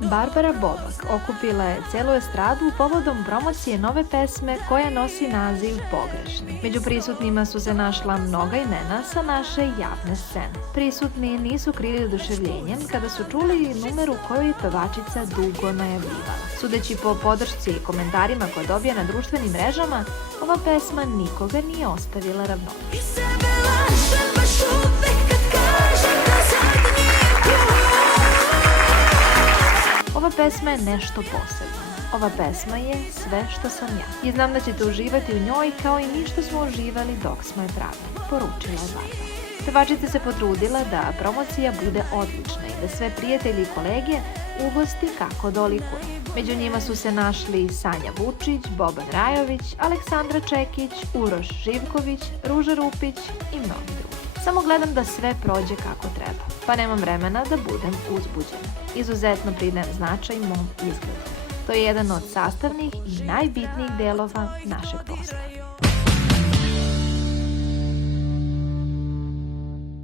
Barbara Bobak okupila je celu estradu povodom promocije nove pesme koja nosi naziv Pogrešni. Među prisutnima su se našla mnoga imena sa naše javne scene. Prisutni nisu krili oduševljenjem kada su čuli numeru koju je pevačica dugo najavljivala. Sudeći po podršci i komentarima koje dobija na društvenim mrežama, ova pesma nikoga nije ostavila ravnodušnim. Ova pesma je nešto posebno. Ova pesma je sve što sam ja. I znam da ćete uživati u njoj kao i mi što smo uživali dok smo je pravili, poručila je Barbara. Pevačica se potrudila da promocija bude odlična i da sve prijatelji i kolege ugosti kako dolikuje. Među njima su se našli Sanja Vučić, Boban Rajović, Aleksandra Čekić, Uroš Živković, Ruža Rupić i mnogi drugi. Samo gledam da sve prođe kako treba, pa nemam vremena da budem uzbuđena. Izuzetno pridajem značaj mom izgledu. To je jedan od sastavnih i najbitnijih delova našeg posla.